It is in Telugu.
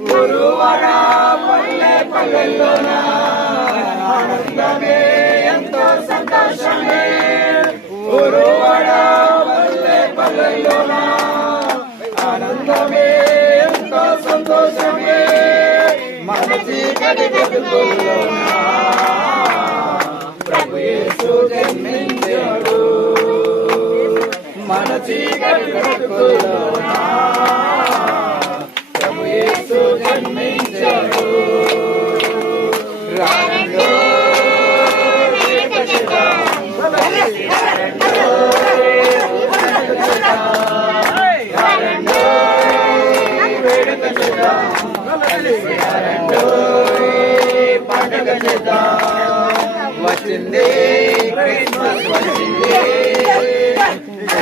గురువాడ పల్లె పల్లెల్లోన ఆనందమే ఎంతో సంతోషమే. గురువాడ పల్లె పల్లెల్లోన ఆనందమే ఎంతో సంతోషమే. మన చీకటి బ్రతుకుల్లోన ప్రభు యేసు జన్మించాడు. మన చీకటి బ్రతుకుల్లోన